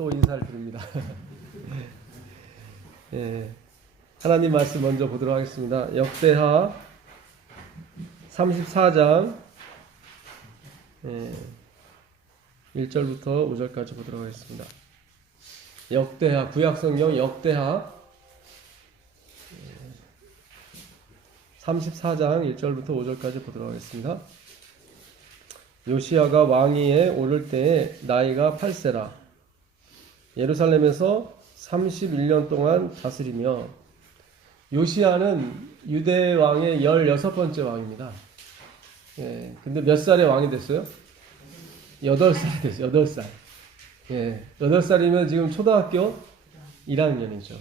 또 인사를 드립니다. 예, 하나님 말씀 먼저 보도록 하겠습니다. 역대하 34장 1절부터 5절까지 보도록 하겠습니다. 역대하, 구약성경 역대하 34장 1절부터 5절까지 보도록 하겠습니다. 요시야가 왕위에 오를 때에 나이가 8세라. 예루살렘에서 31년 동안 다스리며, 요시야는 유대 왕의 16번째 왕입니다. 예, 근데 몇 살에 왕이 됐어요? 8살이 됐어요. 8살. 예, 8살이면 지금 초등학교 1학년이죠.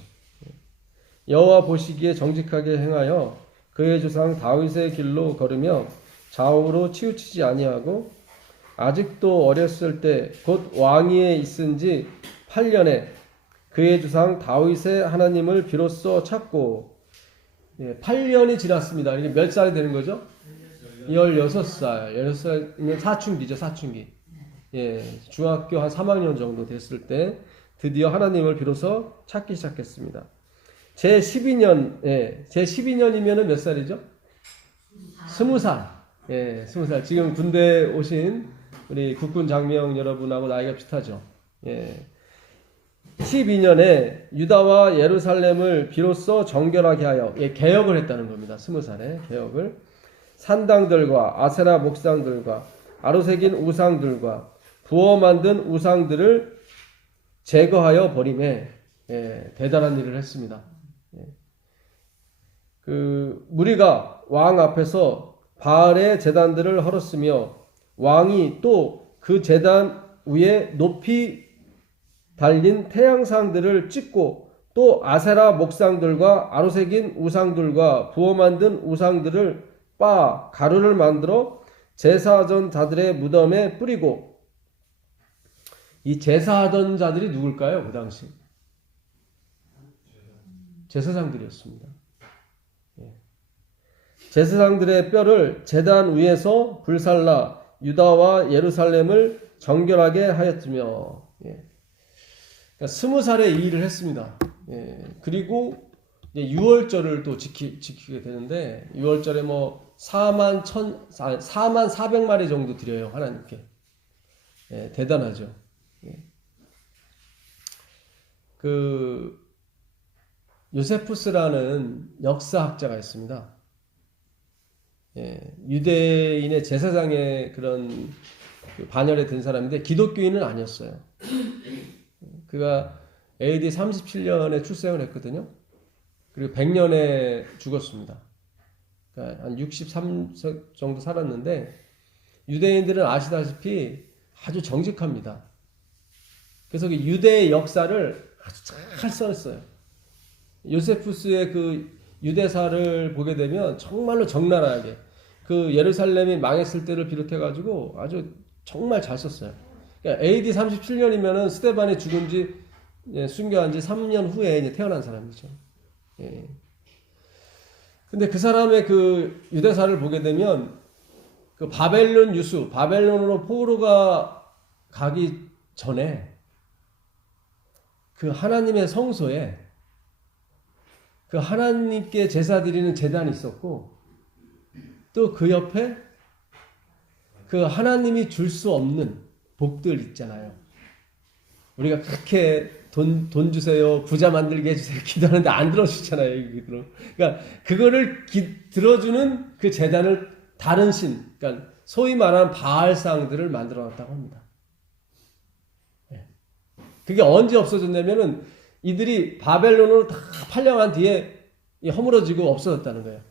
여호와 보시기에 정직하게 행하여 그의 조상 다윗의 길로 걸으며 좌우로 치우치지 아니하고 아직도 어렸을 때 곧 왕위에 있은 지 8년에 그의 조상 다윗의 하나님을 비로소 찾고, 8년이 지났습니다. 이게 몇 살이 되는 거죠? 16살. 16살이면 사춘기죠, 사춘기. 예, 중학교 한 3학년 정도 됐을 때 드디어 하나님을 비로소 찾기 시작했습니다. 제 12년이면은 몇 살이죠? 20살. 예, 20살. 지금 군대 오신 우리 국군 장병 여러분하고 나이가 비슷하죠. 예. 12년에 유다와 예루살렘을 비로소 정결하게 하여, 개혁을 했다는 겁니다. 20살에 개혁을. 산당들과 아세라 목상들과 아로새긴 우상들과 부어 만든 우상들을 제거하여 버리매, 대단한 일을 했습니다. 그 무리가 왕 앞에서 바알의 제단들을 헐었으며, 왕이 또 그 제단 위에 높이 달린 태양상들을 찍고, 또 아세라 목상들과 아로새긴 우상들과 부어 만든 우상들을 빻아 가루를 만들어 제사하던 자들의 무덤에 뿌리고. 이 제사하던 자들이 누굴까요? 그 당시 제사장들이었습니다. 제사장들의 뼈를 제단 위에서 불살라 유다와 예루살렘을 정결하게 하였으며, 20살에 이 일을 했습니다. 그리고 유월절을 또 지키게 되는데, 유월절에 뭐 4,400마리 정도 드려요, 하나님께. 대단하죠. 그 요세푸스라는 역사학자가 있습니다. 유대인의 제사장의 그런 반열에 든 사람인데 기독교인은 아니었어요. 그가 AD 37년에 출생을 했거든요. 그리고 100년에 죽었습니다. 그러니까 한 63세 정도 살았는데, 유대인들은 아시다시피 아주 정직합니다. 그래서 그 유대의 역사를 아주 잘 썼어요. 요세푸스의 그 유대사를 보게 되면 정말로 적나라하게, 그 예루살렘이 망했을 때를 비롯해가지고 아주 정말 잘 썼어요. 그러니까 AD 37년이면은 스데반이 죽은 지, 순교한 지 3년 후에 이제 태어난 사람이죠. 근데 그 사람의 그 유대사를 보게 되면, 그 바벨론 유수, 바벨론으로 포로가 가기 전에 그 하나님의 성소에 그 하나님께 제사 드리는 제단이 있었고, 또 그 옆에 그 하나님이 줄 수 없는 복들 있잖아요. 우리가 그렇게 돈 주세요, 부자 만들게 해주세요 기도하는데 안 들어주잖아요. 그러니까 그거를 들어주는 그 제단을 다른 신, 그러니까 소위 말하는 바알상들을 만들어 놨다고 합니다. 그게 언제 없어졌냐면은 이들이 바벨론으로 다 팔려간 뒤에 허물어지고 없어졌다는 거예요.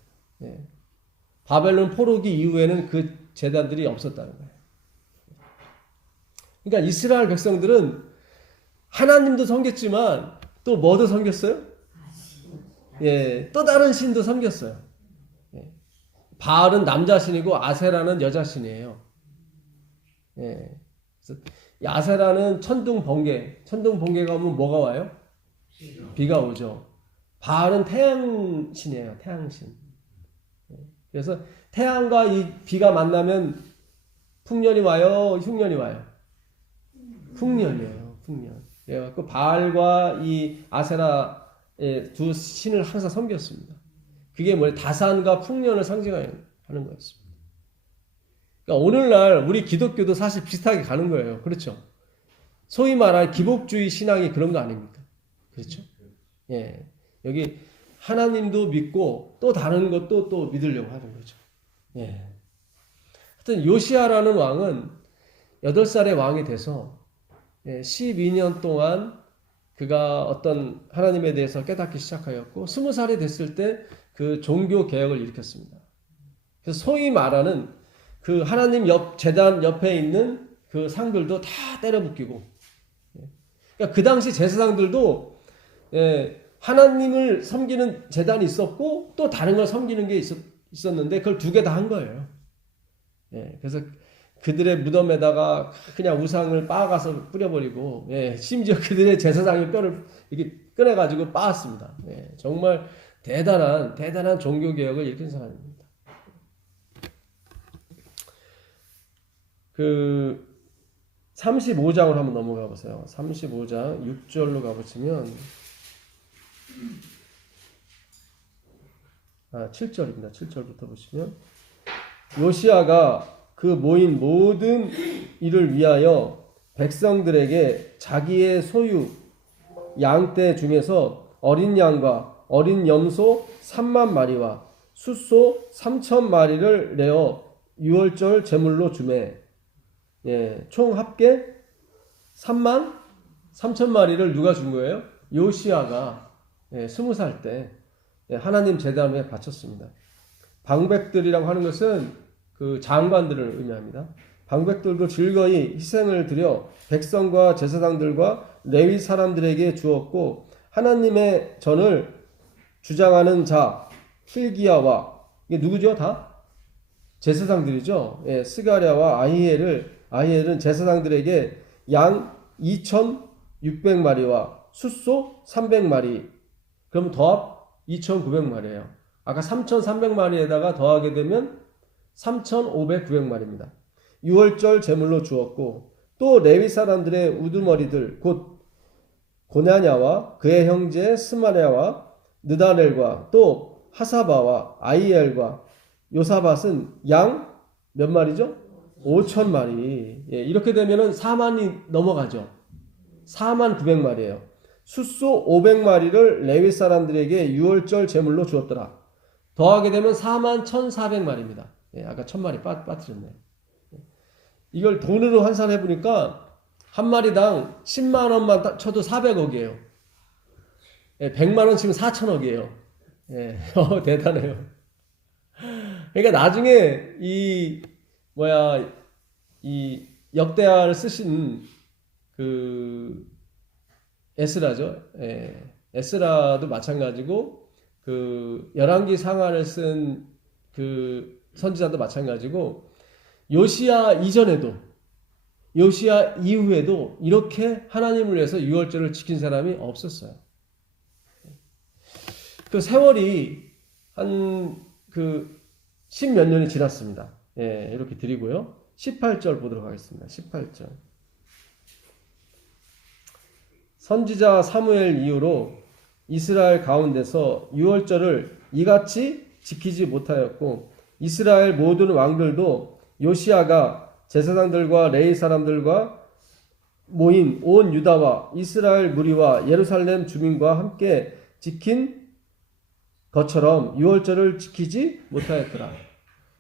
바벨론 포로기 이후에는 그 제단들이 없었다는 거예요. 그러니까 이스라엘 백성들은 하나님도 섬겼지만 또 뭐도 섬겼어요? 또 다른 신도 섬겼어요. 바알은 남자 신이고 아세라는 여자 신이에요. 그래서 아세라는 천둥 번개가 오면 뭐가 와요? 비가 오죠. 바알은 태양 신이에요. 태양 신. 그래서 태양과 이 비가 만나면 풍년이 와요, 흉년이 와요? 풍년이에요. 풍년. 그래갖고 바알과 이 아세라의 두 신을 항상 섬겼습니다. 그게 뭐예요? 다산과 풍년을 상징하는 거였습니다. 그러니까 오늘날 우리 기독교도 사실 비슷하게 가는 거예요. 그렇죠? 소위 말하는 기복주의 신앙이 그런 거 아닙니까? 그렇죠? 예. 여기 하나님도 믿고 또 다른 것도 또 믿으려고 하는 거죠. 예. 하여튼 요시아라는 왕은 8살의 왕이 돼서 12년 동안 그가 어떤 하나님에 대해서 깨닫기 시작하였고 20살이 됐을 때 그 종교 개혁을 일으켰습니다. 그래서 소위 말하는 그 하나님 제단 옆에 있는 그 상들도 다 때려 붓기고, 그러니까 그 당시 제사장들도 하나님을 섬기는 제단이 있었고 또 다른 걸 섬기는 게 있었는데 그걸 두 개 다 한 거예요. 그래서 그들의 무덤에다가 그냥 우상을 빻아가서 뿌려버리고, 심지어 그들의 제사장의 뼈를 이렇게 꺼내가지고 빻았습니다. 정말 대단한 종교개혁을 일으킨 사람입니다. 그 35장으로 한번 넘어가 보세요. 35장 6절로 가보시면 7절입니다. 7절부터 보시면 요시아가 그 모인 모든 일을 위하여 백성들에게 자기의 소유 양떼 중에서 어린 양과 어린 염소 3만 마리와 숫소 3천 마리를 내어 유월절 제물로 주매. 총 합계 3만 3천 마리를 누가 준 거예요? 요시아가 20살 때 하나님 제단에 바쳤습니다. 방백들이라고 하는 것은 그 장관들을 의미합니다. 방백들도 즐거이 희생을 드려 백성과 제사장들과 레위 사람들에게 주었고, 하나님의 전을 주장하는 자 hil기야와, 이게 누구죠? 다 제사장들이죠. 스가랴와 아히엘은 제사장들에게 양 2,600마리와 숫소 300마리, 그러면 더합 2,900마리예요. 아까 3,300마리에다가 더하게 되면 3,500, 900마리입니다. 유월절 제물로 주었고, 또 레위 사람들의 우두머리들 곧 고냐냐와 그의 형제 스마랴와 느다넬과 또 하사바와 아이엘과 요사밧은 양 몇 마리죠? 5,000마리. 이렇게 되면은 4만이 넘어가죠. 49,000마리예요. 숫소 500마리를 레위 사람들에게 유월절 제물로 주었더라. 더하게 되면 41,400마리입니다. 아까 1,000마리 빠뜨렸네요. 이걸 돈으로 환산해 보니까 한 마리당 10만 원만 쳐도 400억이에요. 100만 원 치면 4천억이에요. 대단해요. 그러니까 나중에 이 역대하를 쓰신 그 에스라죠. 에스라도 마찬가지고 그 열왕기 상하를 쓴 그 선지자도 마찬가지고, 요시야 이전에도 요시야 이후에도 이렇게 하나님을 위해서 유월절을 지킨 사람이 없었어요. 그 세월이 한 그 10몇 년이 지났습니다. 이렇게 드리고요. 18절 보도록 하겠습니다. 18절. 선지자 사무엘 이후로 이스라엘 가운데서 유월절을 이같이 지키지 못하였고, 이스라엘 모든 왕들도 요시아가 제사장들과 레위 사람들과 모인 온 유다와 이스라엘 무리와 예루살렘 주민과 함께 지킨 것처럼 유월절을 지키지 못하였더라.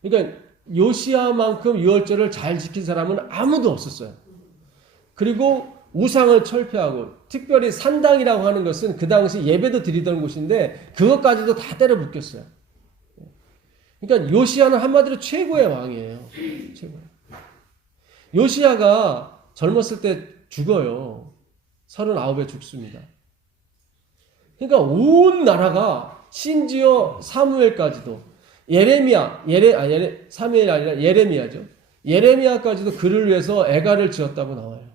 그러니까 요시아만큼 유월절을 잘 지킨 사람은 아무도 없었어요. 그리고 우상을 철폐하고, 특별히 산당이라고 하는 것은 그 당시 예배도 드리던 곳인데 그것까지도 다 때려 붓겼어요. 그러니까 요시아는 한마디로 최고의 왕이에요. 최고예요. 요시아가 젊었을 때 죽어요. 39에 죽습니다. 그러니까 온 나라가, 심지어 사무엘까지도, 사무엘이 아니라 예레미야죠. 예레미야까지도 그를 위해서 애가를 지었다고 나와요.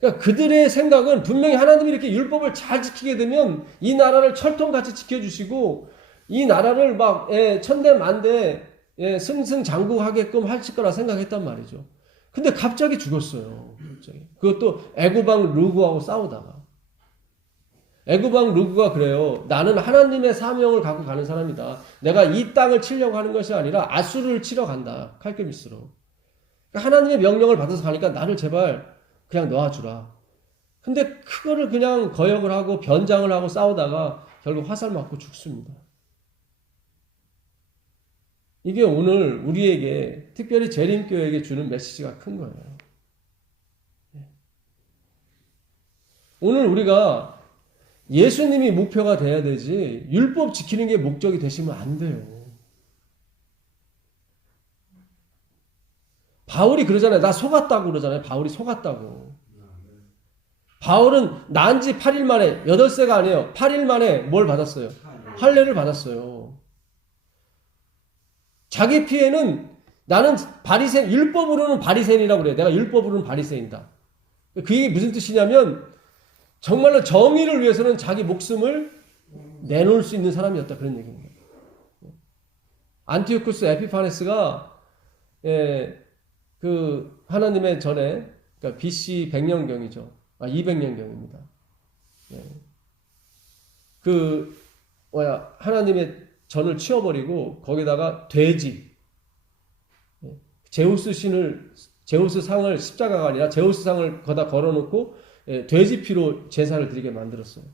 그러니까 그들의 생각은 분명히 하나님이 이렇게 율법을 잘 지키게 되면 이 나라를 철통같이 지켜주시고 이 나라를 막 천대만대 승승장구하게끔 하실 거라 생각했단 말이죠. 근데 갑자기 죽었어요. 갑자기. 그것도 애굽왕 르구하고 싸우다가. 애굽왕 르구가 그래요. 나는 하나님의 사명을 갖고 가는 사람이다. 내가 이 땅을 치려고 하는 것이 아니라 아수르를 치러 간다. 칼케미스로. 그러니까 하나님의 명령을 받아서 가니까 나를 제발 그냥 놓아주라. 근데 그거를 그냥 거역을 하고 변장을 하고 싸우다가 결국 화살 맞고 죽습니다. 이게 오늘 우리에게 특별히 재림교회에게 주는 메시지가 큰 거예요. 오늘 우리가 예수님이 목표가 돼야 되지 율법 지키는 게 목적이 되시면 안 돼요. 바울이 그러잖아요. 나 속았다고 그러잖아요. 바울이 속았다고. 바울은 난 지 8일 만에 8세가 아니에요. 8일 만에 뭘 받았어요? 할례를 받았어요. 자기 피해는 나는 바리새인 율법으로는 바리새인이라고 그래요. 내가 율법으로는 바리새인이다. 그게 무슨 뜻이냐면 정말로 정의를 위해서는 자기 목숨을 내놓을 수 있는 사람이었다. 그런 얘기입니다. 안티오쿠스 에피파네스가 그 하나님의 전에 그러니까 BC 100년경이죠. 200년경입니다. 하나님의 전을 치워버리고 거기다가 돼지 제우스 상을 십자가가 아니라 제우스 상을 거기다 걸어놓고 돼지 피로 제사를 드리게 만들었어요.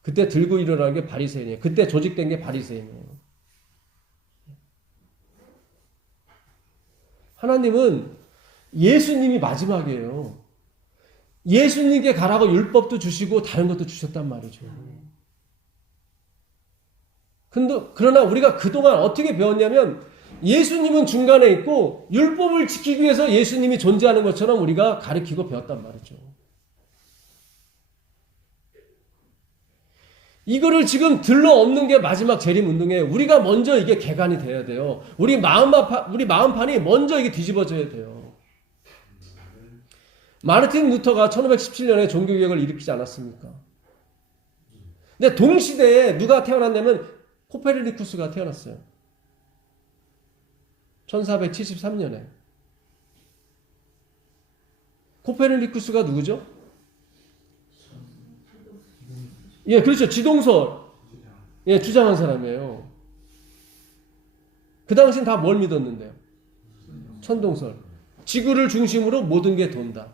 그때 들고 일어나는 게 바리새인이에요. 그때 조직된 게 바리새인이에요. 하나님은 예수님이 마지막이에요. 예수님께 가라고 율법도 주시고 다른 것도 주셨단 말이죠. 그러나 우리가 그동안 어떻게 배웠냐면 예수님은 중간에 있고 율법을 지키기 위해서 예수님이 존재하는 것처럼 우리가 가르치고 배웠단 말이죠. 이거를 지금 들러 없는 게 마지막 재림운동이에요. 우리가 먼저 이게 개간이 돼야 돼요. 우리 마음판이 먼저 이게 뒤집어져야 돼요. 마르틴 루터가 1517년에 종교개혁을 일으키지 않았습니까? 근데 동시대에 누가 태어났냐면 코페르니쿠스가 태어났어요. 1473년에. 코페르니쿠스가 누구죠? 예, 그렇죠. 지동설. 예, 주장한 사람이에요. 그 당시엔 다 뭘 믿었는데요? 천동설. 지구를 중심으로 모든 게 돈다.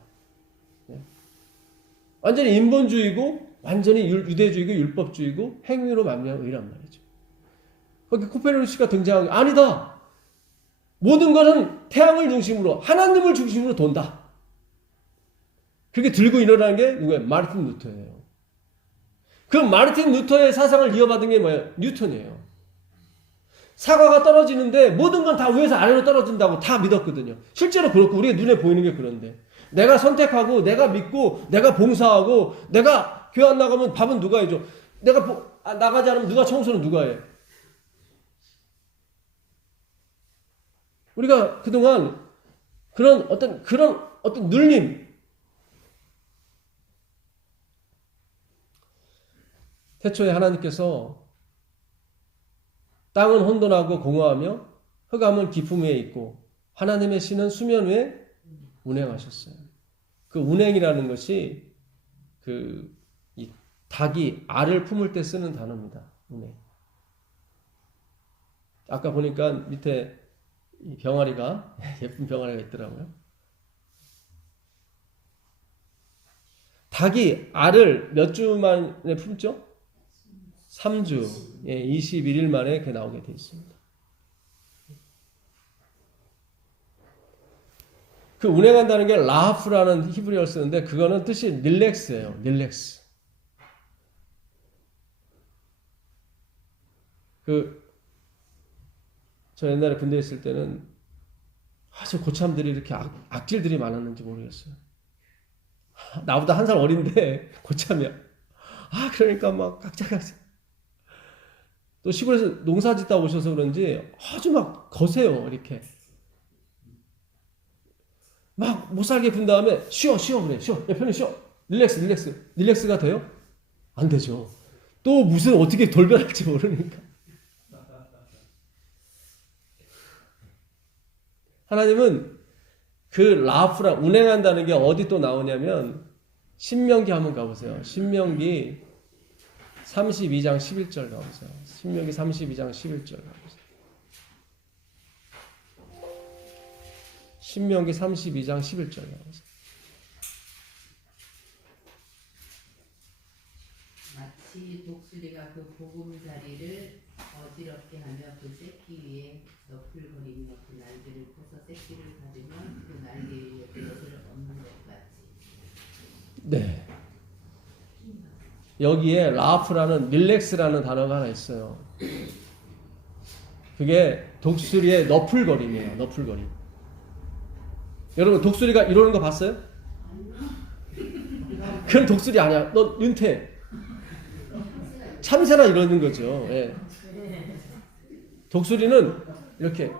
예. 완전히 인본주의고, 완전히 유대주의고, 율법주의고, 행위로 만미한 의란 말이죠. 거기 코페르니쿠스가 등장한 게 아니다. 모든 것은 태양을 중심으로, 하나님을 중심으로 돈다. 그렇게 들고 일어나는 게 누구예요? 마르틴 루터예요. 그 마르틴 루터의 사상을 이어받은 게 뭐예요? 뉴턴이에요. 사과가 떨어지는데 모든 건 다 위에서 아래로 떨어진다고 다 믿었거든요. 실제로 그렇고 우리가 눈에 보이는 게 그런데 내가 선택하고 내가 믿고 내가 봉사하고 내가 교회 안 나가면 밥은 누가 해줘? 내가 나가지 않으면 누가 청소는 누가 해? 우리가 그동안 그런 어떤 눌림 태초에 하나님께서 땅은 혼돈하고 공허하며 흑암은 깊음 위에 있고 하나님의 신은 수면 위에 운행하셨어요. 그 운행이라는 것이 이 닭이 알을 품을 때 쓰는 단어입니다. 운행. 아까 보니까 밑에 이 병아리가 예쁜 병아리가 있더라고요. 닭이 알을 몇 주 만에 품죠? 3주, 21일 만에 이렇게 나오게 되어 있습니다. 그 운행한다는 게 라하프라는 히브리어를 쓰는데 그거는 뜻이 릴렉스예요. 릴렉스. 저 옛날에 군대에 있을 때는 아주 고참들이 이렇게 악질들이 많았는지 모르겠어요. 나보다 한 살 어린데 고참이야. 그러니까 막 깍짝깍짝. 또 시골에서 농사 짓다 오셔서 그런지 아주 막 거세요. 이렇게. 막 못 살게 군 다음에 쉬어 그래. 쉬어. 야, 편히 쉬어. 릴렉스. 릴렉스가 돼요? 안 되죠. 또 무슨 어떻게 돌변할지 모르니까. 하나님은 그 라프라 운행한다는 게 어디 또 나오냐면 신명기 한번 가보세요. 신명기 32장 11절 가보세요. 신명기 32장 11절 가보세요. 신명기 32장 11절 가보세요. 마치 독수리가 그 보금자리를 어지럽게 하며 그 새끼 위에 너풀거리며 그 날개를 펴서 새끼를 가르면 그 날개 위에 그것을 얻는 것 같이. 네. 여기에 라프라는 릴렉스라는 단어가 하나 있어요. 그게 독수리의 너풀거림이에요. 너풀거림. 여러분 독수리가 이러는 거 봤어요? 그건 독수리 아니야. 너 윤태. 참새나 이러는 거죠. 예. 독수리는 이렇게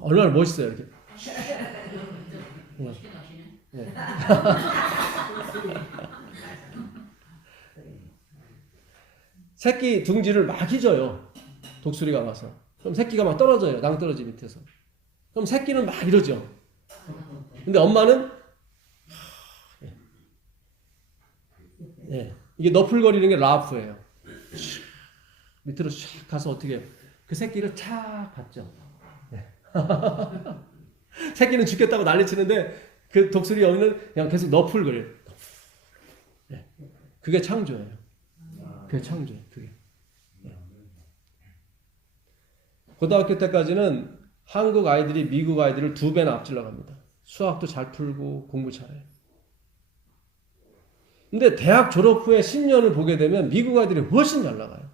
얼마나 멋있어요. 이렇게. 예. 새끼 둥지를 막 휘저요. 독수리가 와서. 그럼 새끼가 막 떨어져요. 낭떠러지 밑에서. 그럼 새끼는 막 이러죠. 근데 엄마는 예. 이게 너풀거리는 게 라프예요. 밑으로 샥 가서 어떻게 해요? 그 새끼를 착 받죠. 예. 새끼는 죽겠다고 난리치는데 그 독수리 어미는 그냥 계속 너풀거려요. 예. 그게 창조예요. 그게 창조예요. 그게. 예. 고등학교 때까지는 한국 아이들이 미국 아이들을 2배나 앞질러 갑니다. 수학도 잘 풀고 공부 잘해요. 근데 대학 졸업 후에 10년을 보게 되면 미국 아이들이 훨씬 잘 나가요.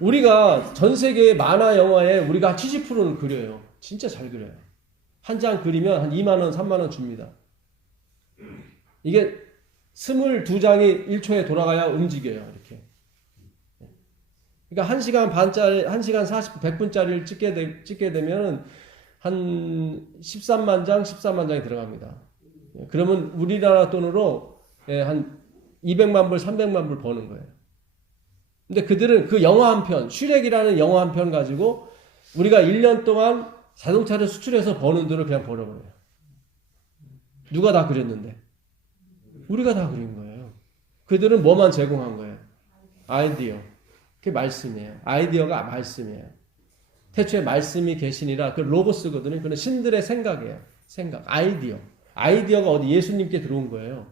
우리가 전 세계의 만화 영화에 우리가 70%는 그려요. 진짜 잘 그려요. 한 장 그리면 한 2만 원, 3만 원 줍니다. 이게 22장이 1초에 돌아가야 움직여요. 이렇게. 그러니까 1시간 반짜리, 1시간 100분짜리를 찍게 되면 한 13만 장, 14만 장이 들어갑니다. 그러면 우리나라 돈으로 한 200만 불, 300만 불 버는 거예요. 근데 그들은 그 영화 한 편, 슈렉이라는 영화 한 편 가지고 우리가 1년 동안 자동차를 수출해서 버는 돈을 그냥 벌어버려요. 누가 다 그렸는데? 우리가 다 그린 거예요. 그들은 뭐만 제공한 거예요? 아이디어. 그게 말씀이에요. 아이디어가 말씀이에요. 태초에 말씀이 계시니라. 그 로고스거든요. 그건 신들의 생각이에요. 생각, 아이디어. 아이디어가 어디 예수님께 들어온 거예요.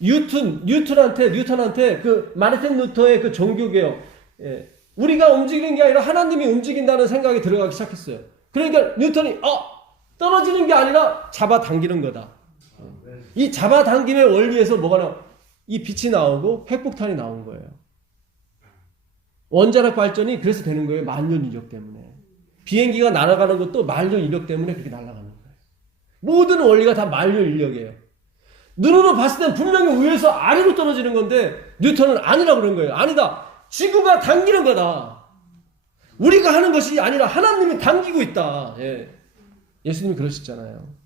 뉴턴한테 그 마르틴 루터의 그 종교개혁, 예. 우리가 움직이는 게 아니라 하나님이 움직인다는 생각이 들어가기 시작했어요. 그러니까 뉴턴이 떨어지는 게 아니라 잡아당기는 거다. 이 잡아당김의 원리에서 뭐가 나와? 이 빛이 나오고 핵폭탄이 나온 거예요. 원자력 발전이 그래서 되는 거예요. 만년 이력 때문에. 비행기가 날아가는 것도 만년 이력 때문에 그렇게 날아가는 거예요. 모든 원리가 다 만년 인력이에요. 눈으로 봤을 땐 분명히 위에서 아래로 떨어지는 건데 뉴턴은 아니라고 그런 거예요. 아니다. 지구가 당기는 거다. 우리가 하는 것이 아니라 하나님이 당기고 있다. 예. 예수님이 그러셨잖아요.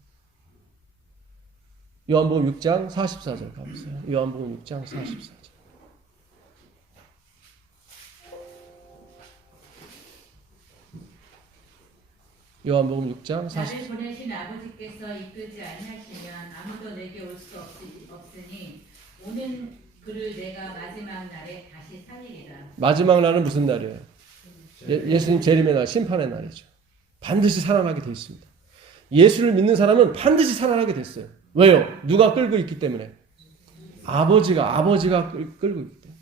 요한복음 6장 44절 가보세요. 요한복음 6장 44절. 요한복음 6장 44절. 나를 보내신 아버지께서 이끌지 아니하시면 아무도 내게 올 수 없으니 오는 그를 내가 마지막 날에 다시 살리리라. 마지막 날은 무슨 날이에요? 예수님 재림의 날, 심판의 날이죠. 반드시 살아나게 되어 있습니다. 예수를 믿는 사람은 반드시 살아나게 됐어요. 왜요? 누가 끌고 있기 때문에. 아버지가 끌고 있기 때문에.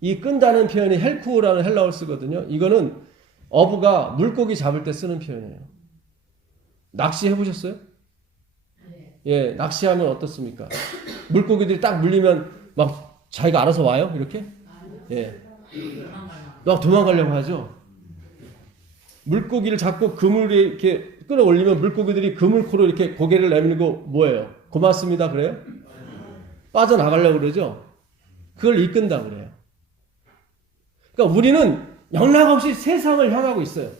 이 끈다는 표현이 헬쿠라는 헬라어를 쓰거든요. 이거는 어부가 물고기 잡을 때 쓰는 표현이에요. 낚시 해보셨어요? 네. 예, 낚시하면 어떻습니까? 물고기들이 딱 물리면 막 자기가 알아서 와요? 이렇게? 예. 막 도망가려고 하죠? 물고기를 잡고 그물에 이렇게 끌어올리면 물고기들이 그물코로 이렇게 고개를 내밀고 뭐예요? 고맙습니다. 그래요? 빠져나가려고 그러죠? 그걸 이끈다 그래요. 그러니까 우리는 영락없이 세상을 향하고 있어요.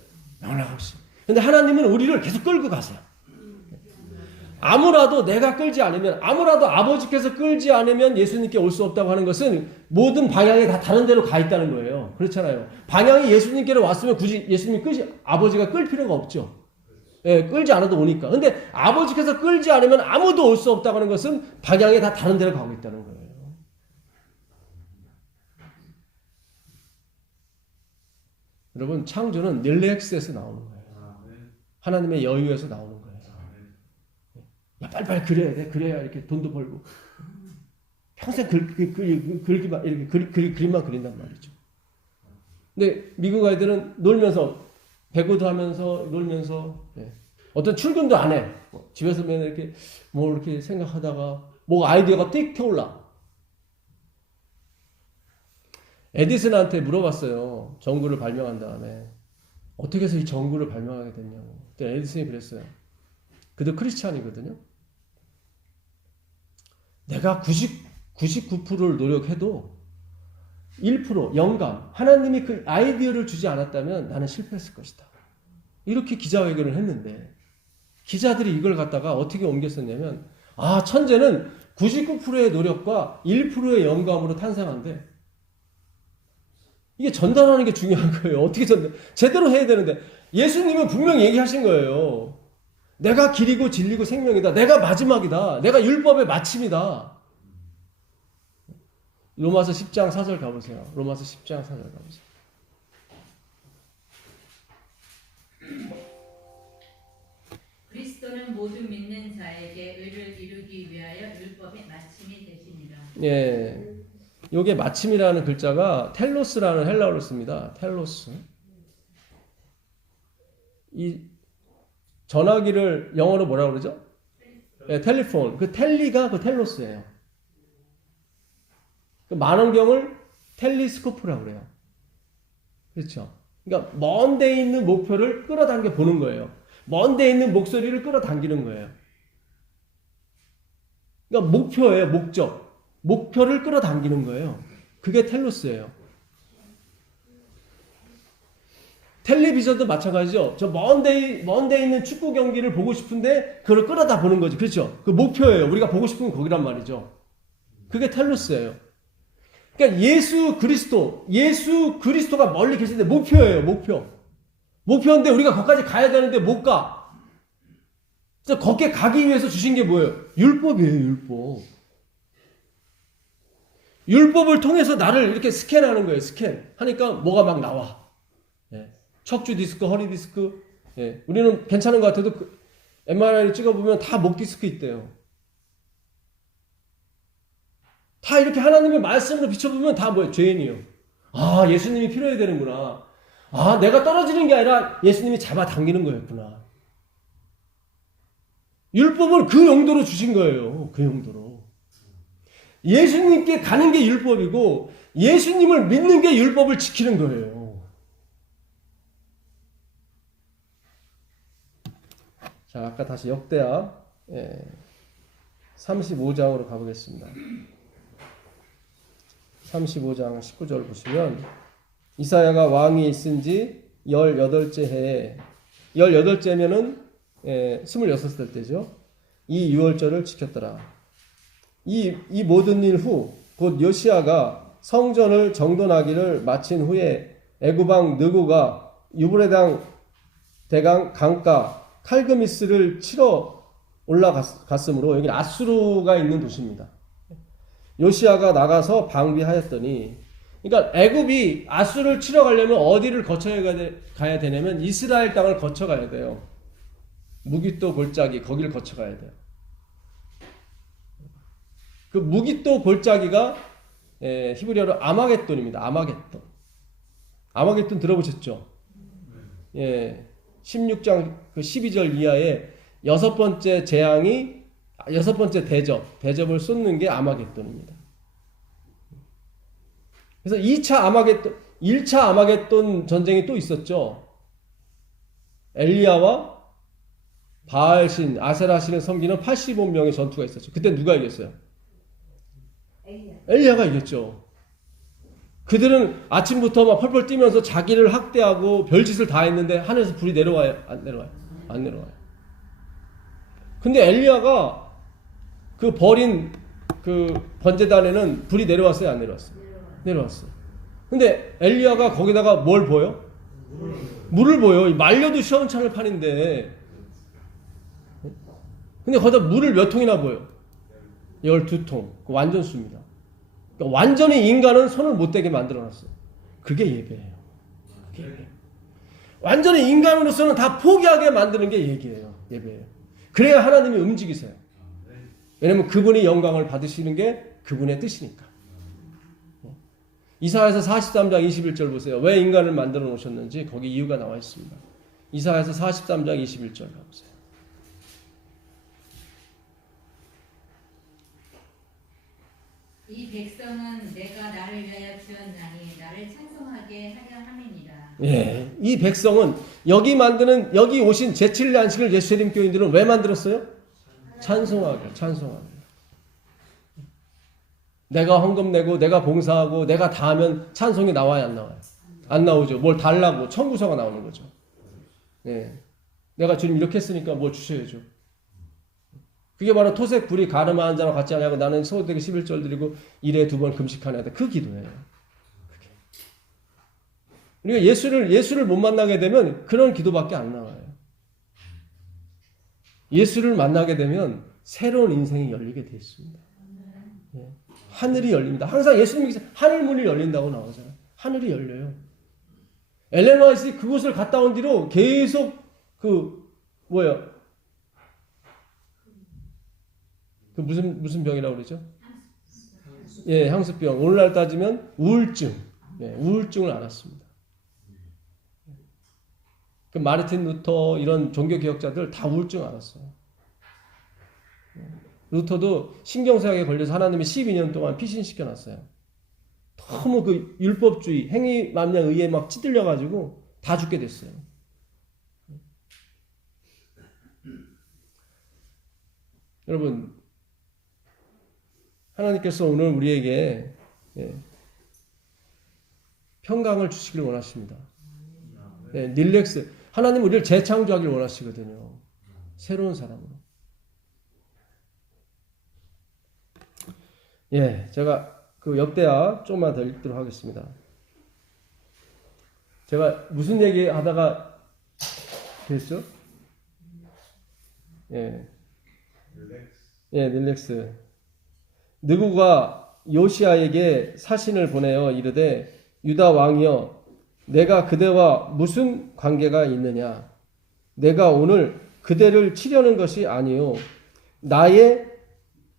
영락없이. 근데 하나님은 우리를 계속 끌고 가세요. 아무라도 내가 끌지 않으면, 아무라도 아버지께서 끌지 않으면 예수님께 올 수 없다고 하는 것은 모든 방향이 다 다른 데로 가 있다는 거예요. 그렇잖아요. 방향이 예수님께로 왔으면 굳이 예수님이 아버지가 끌 필요가 없죠. 예, 끌지 않아도 오니까. 근데 아버지께서 끌지 않으면 아무도 올 수 없다고 하는 것은 방향이 다 다른 데로 가고 있다는 거예요. 여러분, 창조는 릴렉스에서 나오는 거예요. 하나님의 여유에서 나오는 거예요. 야, 빨리빨리 그려야 돼. 그래야 이렇게 돈도 벌고. 평생 그리기만, 이렇게 그림만 그린단 말이죠. 근데 미국 아이들은 놀면서, 배구도 하면서, 놀면서, 예. 어떤 출근도 안 해. 집에서 맨날 이렇게, 이렇게 생각하다가, 아이디어가 띡 켜올라. 에디슨한테 물어봤어요. 전구를 발명한 다음에. 어떻게 해서 이 전구를 발명하게 됐냐고. 그때 에디슨이 그랬어요. 그도 크리스찬이거든요. 내가 99%를 노력해도 1% 영감, 하나님이 그 아이디어를 주지 않았다면 나는 실패했을 것이다. 이렇게 기자회견을 했는데 기자들이 이걸 갖다가 어떻게 옮겼었냐면 천재는 99%의 노력과 1%의 영감으로 탄생한대. 이게 전달하는 게 중요한 거예요. 어떻게 제대로 해야 되는데 예수님은 분명히 얘기하신 거예요. 내가 길이고 진리고 생명이다. 내가 마지막이다. 내가 율법의 마침이다. 로마서 10장 4절 가보세요. 로마서 10장 4절 가보세요. 그리스도는 모든 믿는 자에게 의를 이루기 위하여 율법의 마침이 되시니라. 예, 요게 마침이라는 글자가 텔로스라는 헬라어를 씁니다. 텔로스. 이 전화기를 영어로 뭐라고 그러죠? 예, 텔리폰. 그 텔리가 그 텔로스예요. 그 망원경을 텔리스코프라고 그래요. 그렇죠? 그러니까 먼 데 있는 목표를 끌어당겨 보는 거예요. 먼 데 있는 목소리를 끌어당기는 거예요. 그러니까 목표예요. 목표를 끌어당기는 거예요. 그게 텔로스예요. 텔레비전도 마찬가지죠. 저 먼 데 있는 축구 경기를 보고 싶은데 그걸 끌어다 보는 거지. 그렇죠? 그 목표예요. 우리가 보고 싶은 건 거기란 말이죠. 그게 텔로스예요. 그러니까 예수 그리스도가 멀리 계신데 목표예요. 목표인데 우리가 거기까지 가야 되는데 못 가. 그래서 거기에 가기 위해서 주신 게 뭐예요? 율법이에요. 율법. 율법을 통해서 나를 이렇게 스캔하는 거예요. 하니까 뭐가 막 나와. 예. 척추 디스크, 허리 디스크. 예. 우리는 괜찮은 것 같아도 MRI를 찍어보면 다 목 디스크 있대요. 다 이렇게 하나님의 말씀으로 비춰보면 다 뭐예요? 죄인이에요. 예수님이 필요해야 되는구나. 내가 떨어지는 게 아니라 예수님이 잡아당기는 거였구나. 율법을 그 용도로 주신 거예요. 그 용도로. 예수님께 가는 게 율법이고 예수님을 믿는 게 율법을 지키는 거예요. 자, 아까 다시 역대하 35장으로 가보겠습니다. 35장 19절 보시면 이사야가 왕이 있은 지 18째 해에 18째면은 26살 때죠. 이 유월절을 지켰더라. 이 모든 일 후 곧 요시야가 성전을 정돈하기를 마친 후에 애굽왕 느고가 유브레강 대강 강가 칼그미스를 치러 올라갔으므로 여기 아수르가 있는 도시입니다. 요시야가 나가서 방비하였더니, 그러니까 애굽이 아수르를 치러 가려면 어디를 거쳐야 가야 되냐면 이스라엘 땅을 거쳐가야 돼요. 무기또 골짜기 거기를 거쳐가야 돼요. 그 무기또 골짜기가 히브리어로 아마겟돈입니다. 아마겟돈 들어보셨죠? 16장 그 12절 이하에 여섯 번째 대접을 쏟는 게 아마겟돈입니다. 그래서 1차 아마겟돈 전쟁이 또 있었죠. 엘리야와 바알신, 아세라신을 섬기는 85명의 전투가 있었죠. 그때 누가 이겼어요? 엘리야가 이겼죠. 그들은 아침부터 막 펄펄 뛰면서 자기를 학대하고 별짓을 다 했는데 하늘에서 불이 내려와요? 안 내려와요? 안 내려와요. 근데 엘리야가 그 버린 그 번제단에는 불이 내려왔어요? 안 내려왔어요? 내려왔어. 근데 엘리야가 거기다가 뭘 보여? 물을 보여. 말려도 시원찮을 판인데. 근데 거기다 물을 몇 통이나 보여? 12통. 완전 수입니다. 그러니까 완전히 인간은 손을 못 대게 만들어놨어. 그게 예배예요. 그게 예배. 완전히 인간으로서는 다 포기하게 만드는 게 예배예요. 그래야 하나님이 움직이세요. 왜냐면 그분이 영광을 받으시는 게 그분의 뜻이니까. 이사야서 43장 21절 보세요. 왜 인간을 만들어 놓으셨는지 거기 이유가 나와 있습니다. 이사야서 43장 21절 가보세요. 이 백성은 내가 나를 위하여 지었나니 나를 찬송하게 하려 함이니라. 예, 이 백성은 여기 오신 제7일 안식을 예수님 교인들은 왜 만들었어요? 찬송하게. 내가 헌금 내고 내가 봉사하고 내가 다 하면 찬송이 나와요, 안 나와요? 안 나오죠. 뭘 달라고 청구서가 나오는 거죠. 예. 내가 주님 이렇게 했으니까 뭘 주셔야죠. 그게 바로 토색 불이 가르마 한 자와 같지 않냐고 나는 소득에 11절 드리고 일에 2번 금식하네. 그 기도예요. 그러니까 예수를 못 만나게 되면 그런 기도밖에 안 나와요. 예수를 만나게 되면 새로운 인생이 열리게 돼 있습니다. 예. 하늘이 열립니다. 항상 예수님께서 하늘문이 열린다고 나오잖아요. 하늘이 열려요. 엘렌 화이트 그곳을 갔다 온 뒤로 계속 그 무슨 병이라고 그러죠? 예, 향수병. 오늘날 따지면 우울증. 예, 우울증을 앓았습니다. 그 마르틴 루터 이런 종교 개혁자들 다 우울증 앓았어요. 루터도 신경쇠약에 걸려서 하나님이 12년 동안 피신시켜 놨어요. 너무 그 율법주의, 행위 만냥 의에 막 찌들려 가지고 다 죽게 됐어요. 여러분, 하나님께서 오늘 우리에게 평강을 주시길 원하십니다. 릴렉스. 하나님 우리를 재창조하길 원하시거든요. 새로운 사람으로. 예, 제가 그 역대하 조금만 더 읽도록 하겠습니다. 제가 무슨 얘기 하다가 됐죠? 예, 릴렉스. 느구가 요시아에게 사신을 보내어 이르되 유다 왕이여 내가 그대와 무슨 관계가 있느냐? 내가 오늘 그대를 치려는 것이 아니요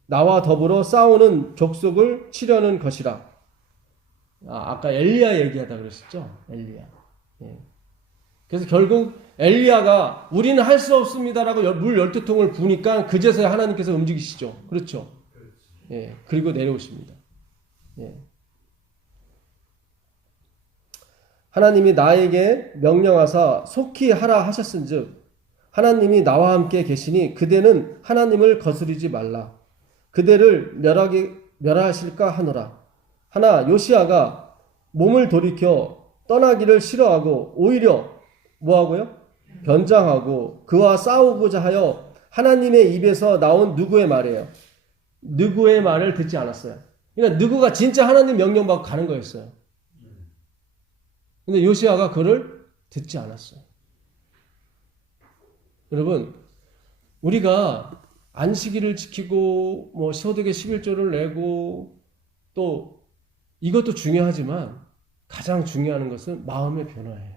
나와 더불어 싸우는 족속을 치려는 것이라. 아까 엘리야 얘기하다 그랬었죠? 엘리야. 예. 그래서 결국 엘리야가 우리는 할 수 없습니다라고 물 12통을 부으니까 그제서야 하나님께서 움직이시죠. 그렇죠? 예. 그리고 내려오십니다. 예. 하나님이 나에게 명령하사 속히 하라 하셨은즉 하나님이 나와 함께 계시니 그대는 하나님을 거스르지 말라. 그대를 멸하실까 하노라. 하나 요시아가 몸을 돌이켜 떠나기를 싫어하고 오히려 뭐하고요? 변장하고 그와 싸우고자 하여 하나님의 입에서 나온 누구의 말이에요. 누구의 말을 듣지 않았어요. 그러니까 누구가 진짜 하나님 명령 받고 가는 거였어요. 근데 요시아가 그를 듣지 않았어요. 여러분, 우리가 안식일을 지키고 뭐 소득의 11조를 내고 또 이것도 중요하지만 가장 중요한 것은 마음의 변화예요.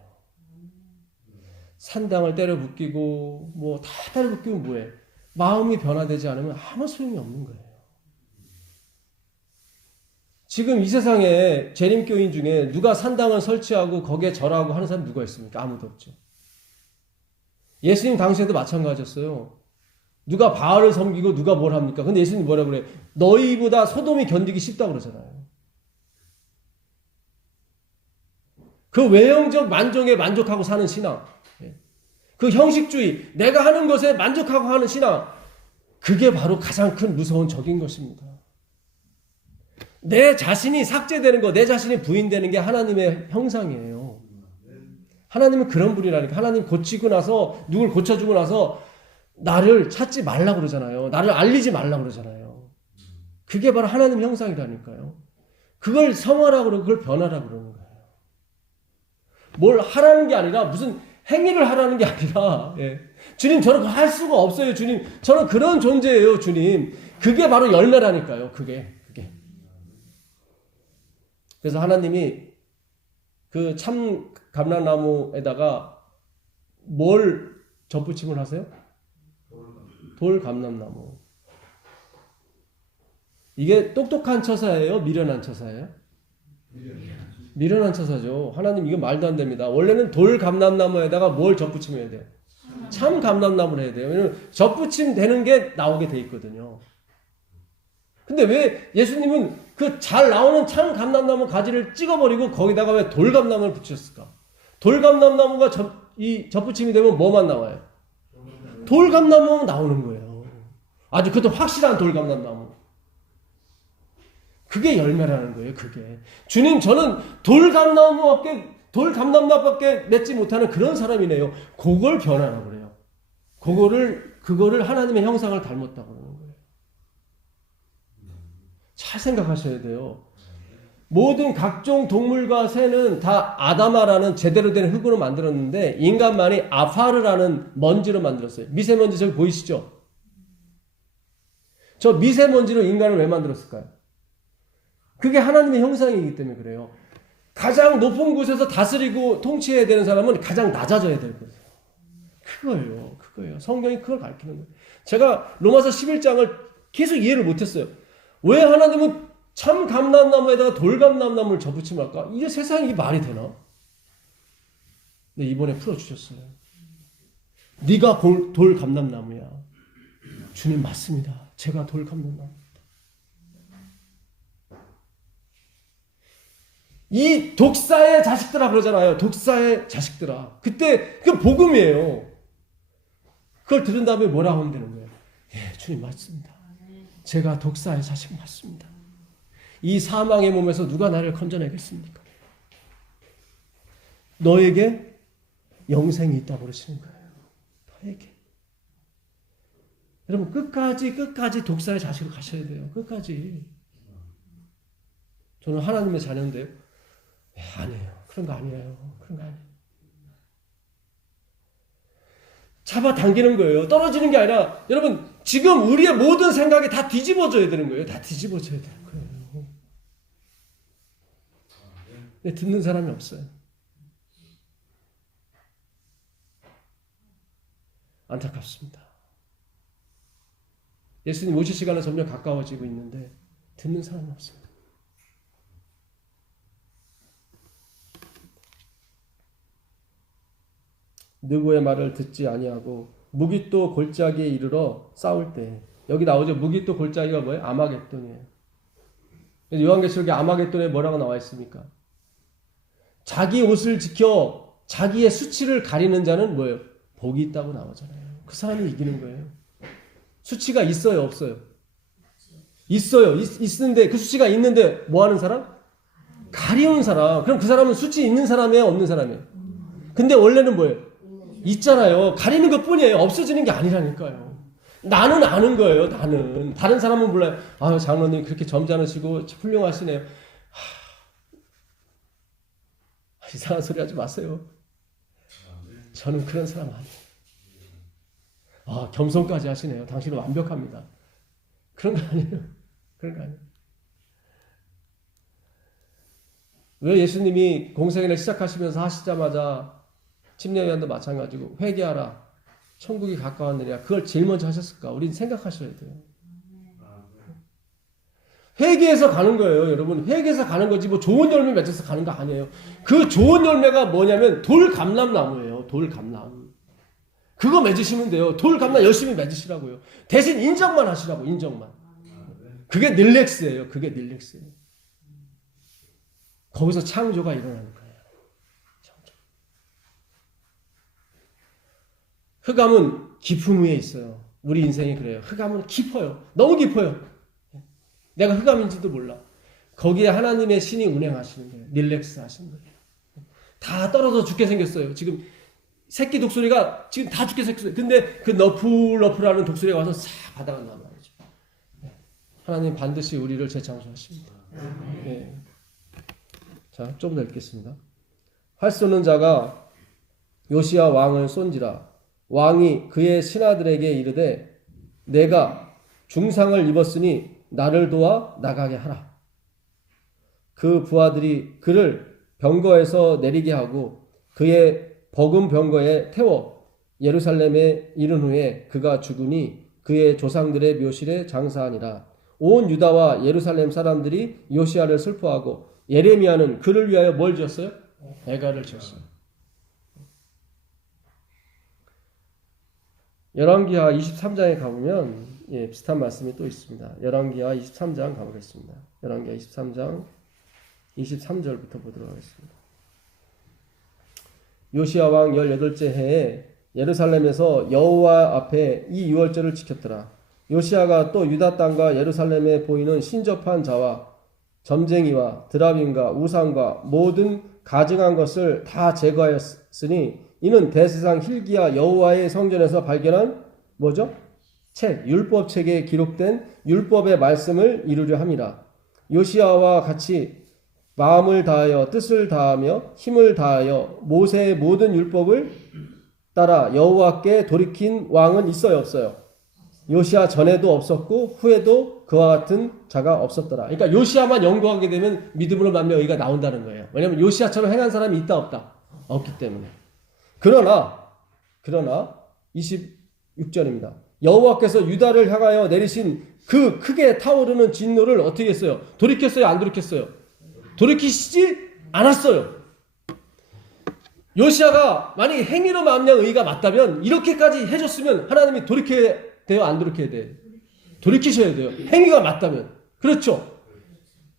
산당을 때려 붓기고 뭐 다 때려 붓기면 뭐해? 마음이 변화되지 않으면 아무 소용이 없는 거예요. 지금 이 세상에 재림교인 중에 누가 산당을 설치하고 거기에 절하고 하는 사람 누가 있습니까? 아무도 없죠. 예수님 당시에도 마찬가지였어요. 누가 바알을 섬기고 누가 뭘 합니까? 근데 예수님 뭐라 그래? 너희보다 소돔이 견디기 쉽다고 그러잖아요. 그 외형적 만족에 만족하고 사는 신앙, 그 형식주의, 내가 하는 것에 만족하고 하는 신앙, 그게 바로 가장 큰 무서운 적인 것입니다. 내 자신이 삭제되는 거, 내 자신이 부인되는 게 하나님의 형상이에요. 하나님은 그런 분이라니까. 하나님 고치고 나서, 누굴 고쳐주고 나서 나를 찾지 말라고 그러잖아요. 나를 알리지 말라고 그러잖아요. 그게 바로 하나님 형상이라니까요. 그걸 성화라고 그러고 그걸 변화라고 그러는 거예요. 뭘 하라는 게 아니라 무슨 행위를 하라는 게 아니라 예. 주님 저는 그거 할 수가 없어요. 주님 저는 그런 존재예요. 주님 그게 바로 열매라니까요. 그게 그래서 하나님이 그 참 감람나무에다가 뭘 접붙임을 하세요? 돌 감람나무. 이게 똑똑한 처사예요? 미련한 처사예요? 미련한 처사죠. 하나님 이거 말도 안 됩니다. 원래는 돌 감람나무에다가 뭘 접붙이면 해야 돼요? 참 감람나무를 해야 돼요. 왜냐면 접붙임 되는 게 나오게 돼 있거든요. 근데 왜 예수님은 그 잘 나오는 참 감람나무 가지를 찍어버리고 거기다가 왜 돌 감람나무를 붙였을까? 돌 감람나무가 접붙임이 되면 뭐만 나와요? 돌 감람나무만 나오는 거예요. 아주 그것도 확실한 돌 감람나무. 그게 열매라는 거예요. 그게 주님 저는 돌 감람나무밖에 맺지 못하는 그런 사람이네요. 그걸 변화라고 그래요. 그거를 하나님의 형상을 닮았다고 그러는 거예요. 잘 생각하셔야 돼요. 모든 각종 동물과 새는 다 아다마라는 제대로 된 흙으로 만들었는데 인간만이 아파르라는 먼지로 만들었어요. 미세먼지 저기 보이시죠? 저 미세먼지로 인간을 왜 만들었을까요? 그게 하나님의 형상이기 때문에 그래요. 가장 높은 곳에서 다스리고 통치해야 되는 사람은 가장 낮아져야 될 거예요. 그거예요. 성경이 그걸 가르치는 거예요. 제가 로마서 11장을 계속 이해를 못했어요. 왜 하나님은 참 감람나무에다가 돌 감람나무를 접붙이면 할까? 이게 세상에 이게 말이 되나? 근데 이번에 풀어주셨어요. 네가 돌 감람나무야. 주님 맞습니다. 제가 돌 감람나무. 이 독사의 자식들아 그러잖아요. 독사의 자식들아. 그때 그 복음이에요. 그걸 들은 다음에 뭐라고 하면 되는 거예요? 예, 주님 맞습니다. 제가 독사의 자식 맞습니다. 이 사망의 몸에서 누가 나를 건져내겠습니까? 너에게 영생이 있다고 그러시는 거예요. 너에게. 여러분 끝까지 독사의 자식으로 가셔야 돼요. 끝까지. 저는 하나님의 자녀인데요. 아니에요. 그런 거 아니에요. 잡아당기는 거예요. 떨어지는 게 아니라 여러분 지금 우리의 모든 생각이 다 뒤집어져야 되는 거예요. 다 뒤집어져야 되는 거예요. 근데 듣는 사람이 없어요. 안타깝습니다. 예수님 오실 시간은 점점 가까워지고 있는데 듣는 사람이 없어요. 누구의 말을 듣지 아니하고 무기또 골짜기에 이르러 싸울 때 여기 나오죠. 무기또 골짜기가 뭐예요? 아마겟돈이에요. 요한계시록에 아마겟돈에 뭐라고 나와 있습니까? 자기 옷을 지켜 자기의 수치를 가리는 자는 뭐예요? 복이 있다고 나오잖아요. 그 사람이 이기는 거예요. 수치가 있어요? 없어요? 있어요. 있는데 그 수치가 있는데 뭐 하는 사람? 가리우는 사람. 그럼 그 사람은 수치 있는 사람이에요? 없는 사람이에요? 근데 원래는 뭐예요? 있잖아요. 가리는 것 뿐이에요. 없어지는 게 아니라니까요. 나는 아는 거예요. 나는. 다른 사람은 몰라요. 아, 장로님 그렇게 점잖으시고 훌륭하시네요. 이상한 소리 하지 마세요. 저는 그런 사람 아니에요. 아, 겸손까지 하시네요. 당신은 완벽합니다. 그런 거 아니에요. 왜 예수님이 공생애를 시작하시면서 하시자마자 침례요한도 마찬가지고 회개하라. 천국이 가까웠느냐. 그걸 제일 먼저 하셨을까? 우린 생각하셔야 돼요. 회개해서 가는 거예요, 여러분. 회개해서 가는 거지 뭐 좋은 열매 맺어서 가는 거 아니에요. 그 좋은 열매가 뭐냐면 돌 감람나무예요. 돌 감람. 그거 맺으시면 돼요. 돌 감람 열심히 맺으시라고요. 대신 인정만 하시라고. 인정만. 그게 닐렉스예요. 거기서 창조가 일어나는 거예요. 흑암은 깊음 위에 있어요. 우리 인생이 그래요. 흑암은 깊어요. 너무 깊어요. 내가 흑암인지도 몰라. 거기에 하나님의 신이 운행하시는 거예요. 릴렉스 하시는 거예요. 다 떨어져 죽게 생겼어요. 지금 새끼 독수리가 지금 다 죽게 생겼어요. 근데 그 너풀너풀하는 독수리가 와서 싹 바다가 나와요. 하나님 반드시 우리를 재창조하십니다. 네. 자, 좀 더 읽겠습니다. 활 쏘는 자가 요시야 왕을 쏜지라. 왕이 그의 신하들에게 이르되 내가 중상을 입었으니 나를 도와 나가게 하라. 그 부하들이 그를 병거에서 내리게 하고 그의 버금 병거에 태워 예루살렘에 이른 후에 그가 죽으니 그의 조상들의 묘실에 장사하니라. 온 유다와 예루살렘 사람들이 요시야를 슬퍼하고 예레미야는 그를 위하여 뭘 지었어요? 애가를 지었어요. 열왕기하 23장에 가보면 비슷한 말씀이 또 있습니다. 열왕기하 23장 가보겠습니다. 열왕기하 23장 23절부터 보도록 하겠습니다. 요시야 왕 18째 해에 예루살렘에서 여호와 앞에 이 유월절을 지켰더라. 요시야가 또 유다 땅과 예루살렘에 보이는 신접한 자와 점쟁이와 드라빔과 우상과 모든 가증한 것을 다 제거하였으니 이는 대제사장 hil기야 여호와의 성전에서 발견한 뭐죠? 책, 율법책에 기록된 율법의 말씀을 이루려 함이라. 요시야와 같이 마음을 다하여 뜻을 다하며 힘을 다하여 모세의 모든 율법을 따라 여호와께 돌이킨 왕은 있어요, 없어요? 요시야 전에도 없었고 후에도 그와 같은 자가 없었더라. 그러니까 요시야만 연구하게 되면 믿음으로 만며 의가 나온다는 거예요. 왜냐하면 요시야처럼 행한 사람이 있다 없다? 없기 때문에. 그러나 26절입니다. 여호와께서 유다를 향하여 내리신 그 크게 타오르는 진노를 어떻게 했어요? 돌이켰어요? 안 돌이켰어요? 돌이키시지 않았어요. 요시야가 만약에 행위로 만명 의가 맞다면 이렇게까지 해줬으면 하나님이 돌이켜야 돼요? 안 돌이켜야 돼요? 돌이키셔야 돼요. 행위가 맞다면. 그렇죠.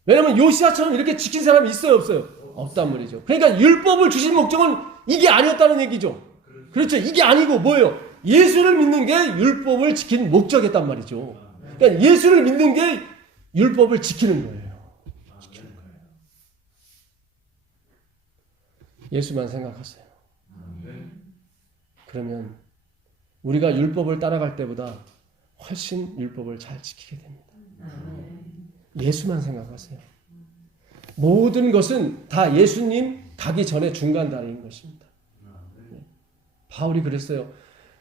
왜냐면 요시야처럼 이렇게 지킨 사람이 있어요? 없어요? 없단 말이죠. 그러니까 율법을 주신 목적은 이게 아니었다는 얘기죠. 그렇죠. 이게 아니고 뭐예요? 예수를 믿는 게 율법을 지킨 목적이었단 말이죠. 그러니까 예수를 믿는 게 율법을 지키는 거예요. 지키는 거예요. 예수만 생각하세요. 그러면 우리가 율법을 따라갈 때보다 훨씬 율법을 잘 지키게 됩니다. 예수만 생각하세요. 모든 것은 다 예수님 가기 전에 중간다리인 것입니다. 바울이 그랬어요.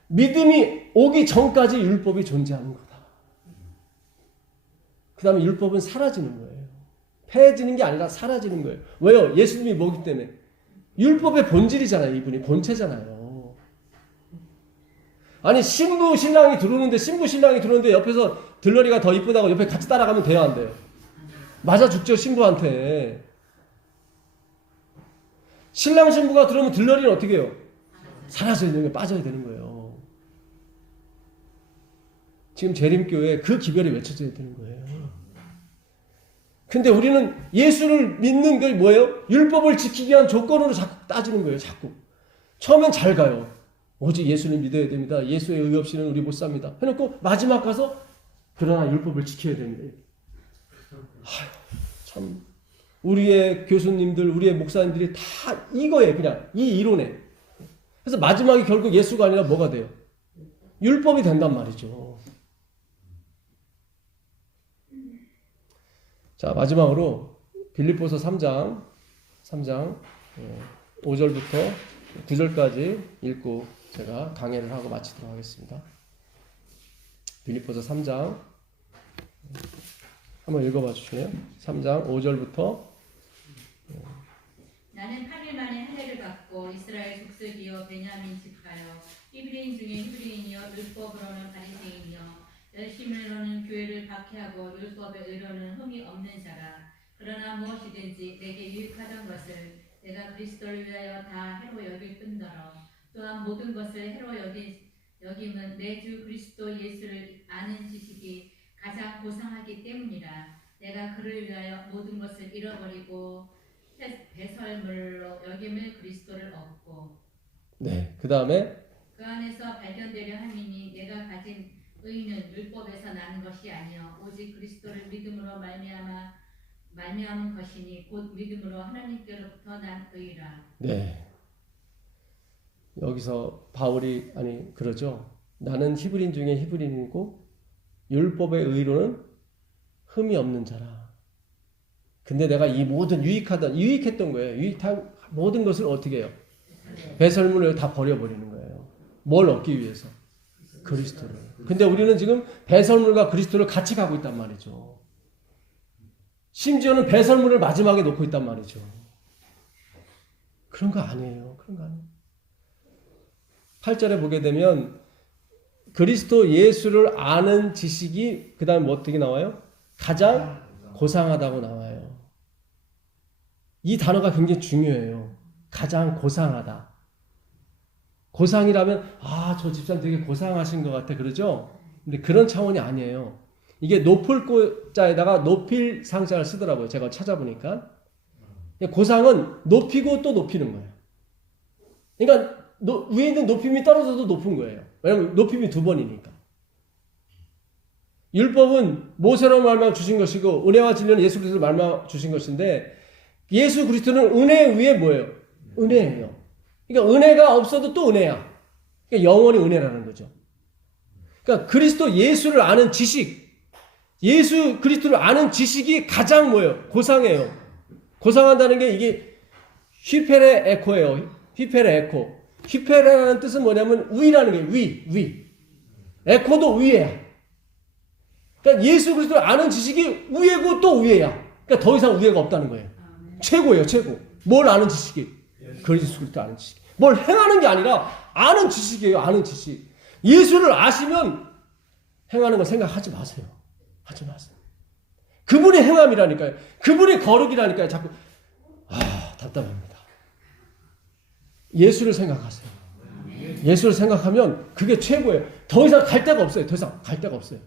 믿음이 오기 전까지 율법이 존재하는 거다. 그 다음에 율법은 사라지는 거예요. 폐해지는 게 아니라 사라지는 거예요. 왜요? 예수님이 뭐기 때문에? 율법의 본질이잖아요. 이분이 본체잖아요. 아니 신부 신랑이 들어오는데 옆에서 들러리가 더 이쁘다고 옆에 같이 따라가면 돼요, 안 돼요? 맞아 죽죠, 신부한테. 신랑 신부가 들어오면 들러리는 어떻게 해요? 사라져야 되는 거예요. 빠져야 되는 거예요. 지금 재림교회에 그 기별이 외쳐져야 되는 거예요. 근데 우리는 예수를 믿는 게 뭐예요? 율법을 지키기 위한 조건으로 자꾸 따지는 거예요. 자꾸. 처음엔 잘 가요. 오직 예수를 믿어야 됩니다. 예수의 의 없이는 우리 못 삽니다. 해놓고 마지막 가서 그러나 율법을 지켜야 됩니다. 아휴, 참 우리의 교수님들, 우리의 목사님들이 다 이거예요. 그냥 이 이론에. 그래서 마지막에 결국 예수가 아니라 뭐가 돼요? 율법이 된단 말이죠. 자, 마지막으로 빌립보서 3장 5절부터 9절까지 읽고 제가 강해를 하고 마치도록 하겠습니다. 빌립보서 3장 한번 읽어봐 주실래요? 3장 5절부터 나는 8일 만에 할례를 받고 이스라엘 족속이요 베냐민 집하여 히브리인 중에 히브리인이요 율법으로는 바리새인이요 열심으로는 교회를 박해하고 율법의 의로는 흠이 없는 자라. 그러나 무엇이든지 내게 유익하던 것을 내가 그리스도를 위하여 다 해로 여길 뿐더러 또한 모든 것을 해로 여김은 내 주 그리스도 예수를 아는 지식이 가장 고상하기 때문이라. 내가 그를 위하여 모든 것을 잃어버리고 배설물로 여김을 그리스도를 얻고 네, 그 다음에 그 안에서 발견되려 함이니 내가 가진 의는 율법에서 나는 것이 아니요 오직 그리스도를 믿음으로 말미암은 것이니 곧 믿음으로 하나님께로부터 난 의라. 네. 여기서 바울이 그러죠. 나는 히브리인 중에 히브리인이고 율법의 의로는 흠이 없는 자라. 근데 내가 이 모든 유익했던 거예요. 유익한 모든 것을 어떻게 해요? 배설물을 다 버려버리는 거예요. 뭘 얻기 위해서? 그리스도를. 근데 우리는 지금 배설물과 그리스도를 같이 가고 있단 말이죠. 심지어는 배설물을 마지막에 놓고 있단 말이죠. 그런 거 아니에요. 그런 거 아니에요. 8절에 보게 되면 그리스도 예수를 아는 지식이 그 다음에 뭐 어떻게 나와요? 가장 고상하다고 나와요. 이 단어가 굉장히 중요해요. 가장 고상하다. 고상이라면 저 집사님 되게 고상하신 것 같아 그러죠? 근데 그런 차원이 아니에요. 이게 높을 자에다가 높일 상자를 쓰더라고요. 제가 찾아보니까. 고상은 높이고 또 높이는 거예요. 그러니까 위에 있는 높임이 떨어져도 높은 거예요. 왜냐하면 높임이 2번이니까. 율법은 모세로 말미암아 주신 것이고 은혜와 진리는 예수 그리스도로 말미암아 주신 것인데 예수 그리스도는 은혜 위에 뭐예요? 은혜예요. 그러니까 은혜가 없어도 또 은혜야. 그러니까 영원히 은혜라는 거죠. 그러니까 그리스도 예수를 아는 지식, 예수 그리스도를 아는 지식이 가장 뭐예요? 고상해요. 고상한다는 게 이게 휘페레 에코예요. 휘페레 에코. 휘페레라는 뜻은 뭐냐면 위라는 게 위. 에코도 위에야. 그러니까 예수 그리스도를 아는 지식이 위에고 또 위에야. 그러니까 더 이상 위에가 없다는 거예요. 최고예요, 최고. 뭘 아는 지식이? 그리스도 그리스도 아는 지식. 뭘 행하는 게 아니라 아는 지식이에요, 아는 지식. 예수를 아시면 행하는 거 생각하지 마세요. 하지 마세요. 그분이 행함이라니까요. 그분이 거룩이라니까요. 자꾸 답답합니다. 예수를 생각하세요. 예수를 생각하면 그게 최고예요. 더 이상 갈 데가 없어요. 더 이상 갈 데가 없어요.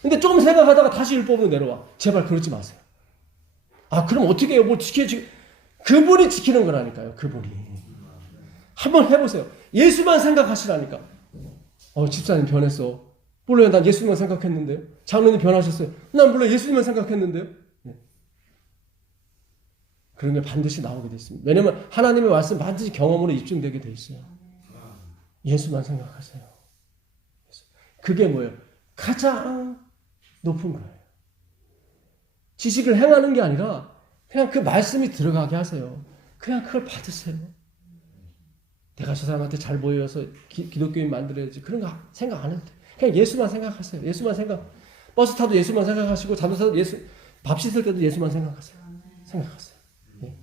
근데 조금 생각하다가 다시 율법으로 내려와. 제발 그러지 마세요. 그럼 어떻게 해요? 뭐 그분이 지키는 거라니까요. 그분이. 한번 해보세요. 예수만 생각하시라니까. 집사님 변했어. 몰라요. 난 예수님만 생각했는데요. 장로님 변하셨어요. 난 몰라요. 예수님만 생각했는데요. 네. 그런 게 반드시 나오게 돼 있습니다. 왜냐하면 하나님의 말씀 반드시 경험으로 입증되게 돼 있어요. 예수만 생각하세요. 그게 뭐예요? 가장 높은 거예요. 지식을 행하는 게 아니라 그냥 그 말씀이 들어가게 하세요. 그냥 그걸 받으세요. 내가 저 사람한테 잘 보여서 기독교인 만들어야지. 그런 거 생각 안 해도 돼. 그냥 예수만 생각하세요. 예수만 버스 타도 예수만 생각하시고 자동차 타도 밥 씻을 때도 예수만 생각하세요. 생각하세요. 네.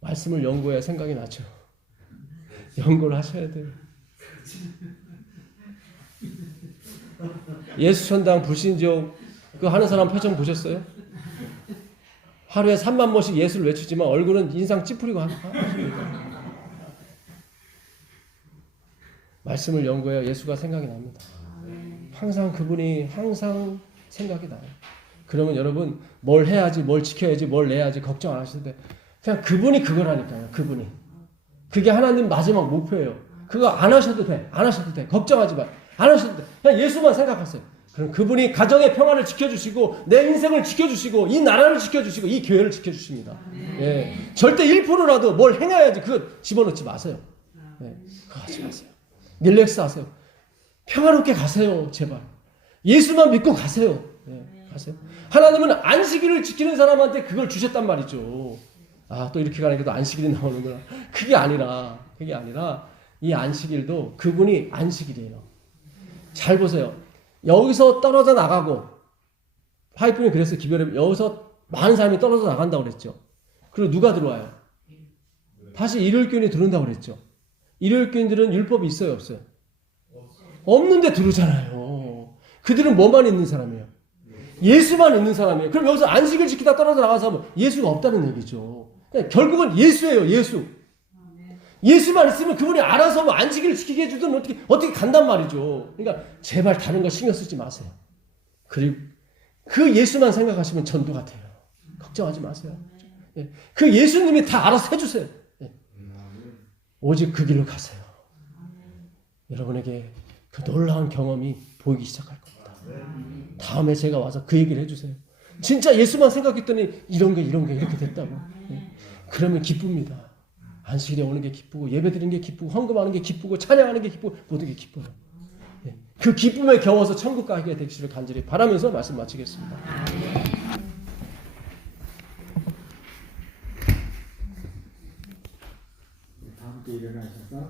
말씀을 연구해야 생각이 나죠. 연구를 하셔야 돼요. 예수천당 불신족 그거 하는 사람 표정 보셨어요? 하루에 3만 번씩 예수를 외치지만 얼굴은 인상 찌푸리고 하십니다. 말씀을 연구해야 예수가 생각이 납니다. 항상 그분이 항상 생각이 나요. 그러면 여러분 뭘 해야지, 뭘 지켜야지, 뭘 내야지 걱정 안 하실 때 그냥 그분이 그거라니까요. 그분이. 그게 하나님 마지막 목표예요. 그거 안 하셔도 돼. 안 하셔도 돼. 걱정하지 마. 안 하셔도 돼. 그냥 예수만 생각하세요. 그럼 그분이 가정의 평화를 지켜주시고 내 인생을 지켜주시고 이 나라를 지켜주시고 이 교회를 지켜주십니다. 예. 절대 1%라도 뭘 행해야지 그거 집어넣지 마세요. 예. 그거 하지 마세요. 릴렉스 하세요. 평화롭게 가세요. 제발. 예수만 믿고 가세요. 예. 가세요. 하나님은 안식일을 지키는 사람한테 그걸 주셨단 말이죠. 또 이렇게 가니까 또 안식일이 나오는구나. 그게 아니라 이 안식일도 그분이 안식일이에요. 잘 보세요. 여기서 떨어져 나가고 파이프는 그래서 기별에 여기서 많은 사람이 떨어져 나간다고 그랬죠. 그리고 누가 들어와요? 다시 일요일교인이 들어온다고 그랬죠. 일요일교인들은 율법이 있어요, 없어요? 없는데 들어오잖아요. 그들은 뭐만 있는 사람이에요? 예수만 있는 사람이에요. 그럼 여기서 안식일 지키다 떨어져 나가서 하면 예수가 없다는 얘기죠. 그러니까 결국은 예수예요, 예수. 예수만 있으면 그분이 알아서 뭐 안식일을 지키게 해주든 어떻게 간단 말이죠. 그러니까 제발 다른 거 신경 쓰지 마세요. 그리고 그 예수만 생각하시면 전도 같아요. 걱정하지 마세요. 예. 그 예수님이 다 알아서 해주세요. 예. 오직 그 길로 가세요. 여러분에게 그 놀라운 경험이 보이기 시작할 겁니다. 다음에 제가 와서 그 얘기를 해주세요. 진짜 예수만 생각했더니 이런 게 이렇게 됐다고. 예. 그러면 기쁩니다. 안식일에 오는 게 기쁘고 예배드리는 게 기쁘고 헌금하는 게 기쁘고 찬양하는 게 기쁘고 모든 게 기뻐요. 예. 그 기쁨에 겨워서 천국 가게 되시를 간절히 바라면서 말씀 마치겠습니다. 일어나셔서